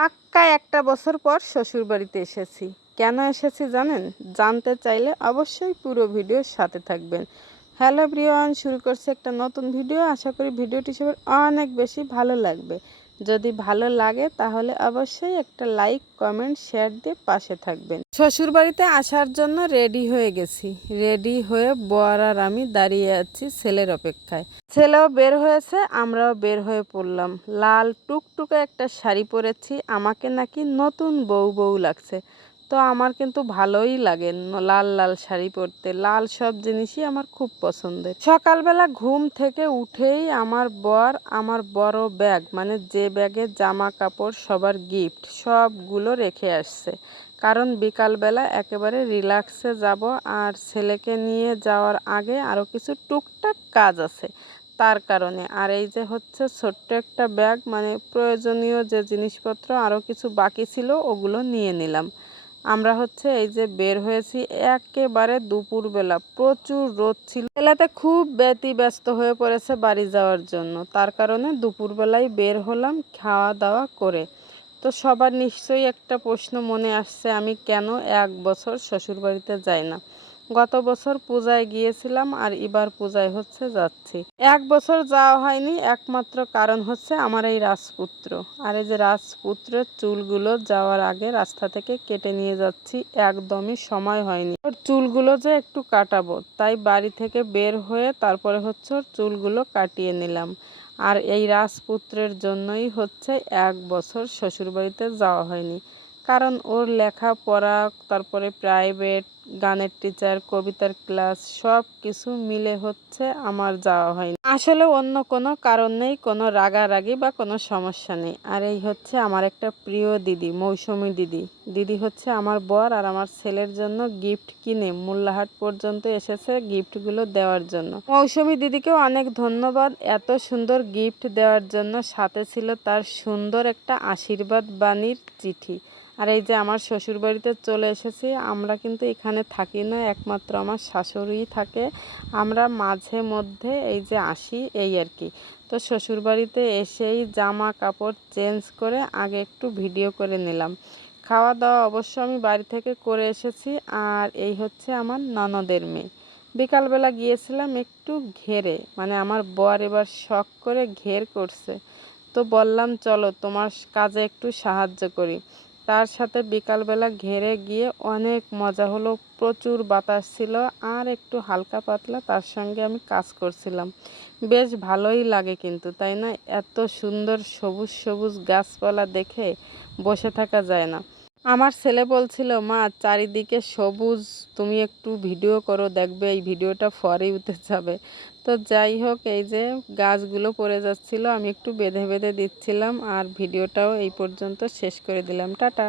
পাক্কা একটা বছর পর শ্বশুরবাড়িতে এসেছি। কেন এসেছি জানেন? জানতে চাইলে অবশ্যই পুরো ভিডিওর সাথে থাকবেন। হ্যালো এভরিওয়ান, শুরু করছি একটা নতুন ভিডিও। আশা করি ভিডিওটি সবার অনেক বেশি ভালো লাগবে। যদি ভালো লাগে তাহলে অবশ্যই একটা লাইক, কমেন্ট, শেয়ার দিয়ে পাশে থাকবেন। শ্বশুরবাড়িতে আসার জন্য রেডি হয়ে গেছি। রেডি হয়ে বর আর আমি দাঁড়িয়ে আছি ছেলের অপেক্ষায়। ছেলেও বের হয়েছে, আমরাও বের হয়ে পড়লাম। লাল টুকটুকে একটা শাড়ি পরেছি, আমাকে নাকি নতুন বউ বউ লাগছে। তো আমার কিন্তু ভালোই লাগে লাল লাল শাড়ি পরতে। লাল সব জিনিসই আমার খুব পছন্দের। সকালবেলা ঘুম থেকে উঠেই আমার বর আমার বড় ব্যাগ, মানে যে ব্যাগে জামা কাপড় সবার গিফট সবগুলো রেখে আসছে। কারণ বিকালবেলা একেবারে রিল্যাক্সে যাব, আর ছেলেকে নিয়ে যাওয়ার আগে আরও কিছু টুকটাক কাজ আছে তার কারণে। আর এই যে হচ্ছে ছোট্ট একটা ব্যাগ, মানে প্রয়োজনীয় যে জিনিসপত্র আরও কিছু বাকি ছিল ওগুলো নিয়ে নিলাম। আমরা হচ্ছে এই যে বের হয়েছি একেবারে দুপুরবেলা, প্রচুর রোদ ছিল। ছেলেতে খুব ব্যস্ত হয়ে পড়েছে বাড়ি যাওয়ার জন্য, তার কারণে দুপুরবেলায় বের হলাম খাওয়া দাওয়া করে। তো সবার নিশ্চয়ই একটা প্রশ্ন মনে আসছে, আমি কেন 1 বছর শ্বশুরবাড়িতে যাই না। গত বছর পূজায় গিয়েছিলাম, আর এবার পূজায় হচ্ছে যাচ্ছি। 1 বছর যাওয়া হয়নি, একমাত্র কারণ হচ্ছে আমার এই রাজপুত্র। আর এই যে রাজপুত্রের চুলগুলো যাওয়ার আগে রাস্তা থেকে কেটে নিয়ে যাচ্ছি, একদমই সময় হয়নি। ওর চুলগুলো যে একটু কাটাবো, তাই বাড়ি থেকে বের হয়ে তারপরে হচ্ছে ওর চুলগুলো কাটিয়ে নিলাম। আর এই রাজপুত্রের জন্যই হচ্ছে 1 বছর শ্বশুরবাড়িতে যাওয়া হয়নি। কারণ ওর লেখাপড়া, তারপরে প্রাইভেট, গানের টিচার, কবিতার ক্লাস সব কিছু মিলে হচ্ছে আমার যাওয়া হয়নি। আসলে অন্য কোনো কারণ নেই, কোনো রাগারাগি বা কোনো সমস্যা নেই। আর এই হচ্ছে আমার একটা প্রিয় দিদি, মৌসুমী দিদি। দিদি হচ্ছে আমার বর আর আমার ছেলের জন্য গিফট কিনে মোল্লাহাট পর্যন্ত এসেছে গিফটগুলো দেওয়ার জন্য। মৌসুমী দিদিকেও অনেক ধন্যবাদ এত সুন্দর গিফট দেওয়ার জন্য। সাথে ছিল তার সুন্দর একটা আশীর্বাদ বাণীর চিঠি। আর এই যে আমার শ্বশুরবাড়িতে চলে এসেছি। আমরা কিন্তু এখানে থাকি না, একমাত্র আমার শাশুড়িই থাকে। আমরা মাঝে মধ্যে এই যে আসি, এই আর কি। তো শ্বশুরবাড়িতে এসেই জামা কাপড় চেঞ্জ করে আগে একটু ভিডিও করে নিলাম। খাওয়া দাওয়া অবশ্য আমি বাড়ি থেকে করে এসেছি। আর এই হচ্ছে আমার ননদের মেয়ে। বিকালবেলা গিয়েছিলাম একটু ঘেরে, মানে আমার বর এবার শখ করে ঘের করছে। তো বললাম চলো তোমার কাজে একটু সাহায্য করি। তার সাথে বিকালবেলা ঘেরে গিয়ে অনেক মজা হলো। প্রচুর বাতাস ছিল, আর একটু হালকা পাতলা তার সঙ্গে আমি কাজ করছিলাম। বেশ ভালোই লাগে কিন্তু, তাই না? এত সুন্দর সবুজ সবুজ গাছপালা দেখে বসে থাকা যায় না। আমার ছেলে বলছিল, মা চারিদিকে সবুজ, তুমি একটু ভিডিও করো, দেখবে এই ভিডিওটা পরেই উঠে যাবে। তো যাই হোক, এই যে গাছগুলো পড়ে যাচ্ছিল, আমি একটু বেঁধে বেঁধে দিচ্ছিলাম, আর ভিডিওটাও এই পর্যন্ত শেষ করে দিলাম। টাটা।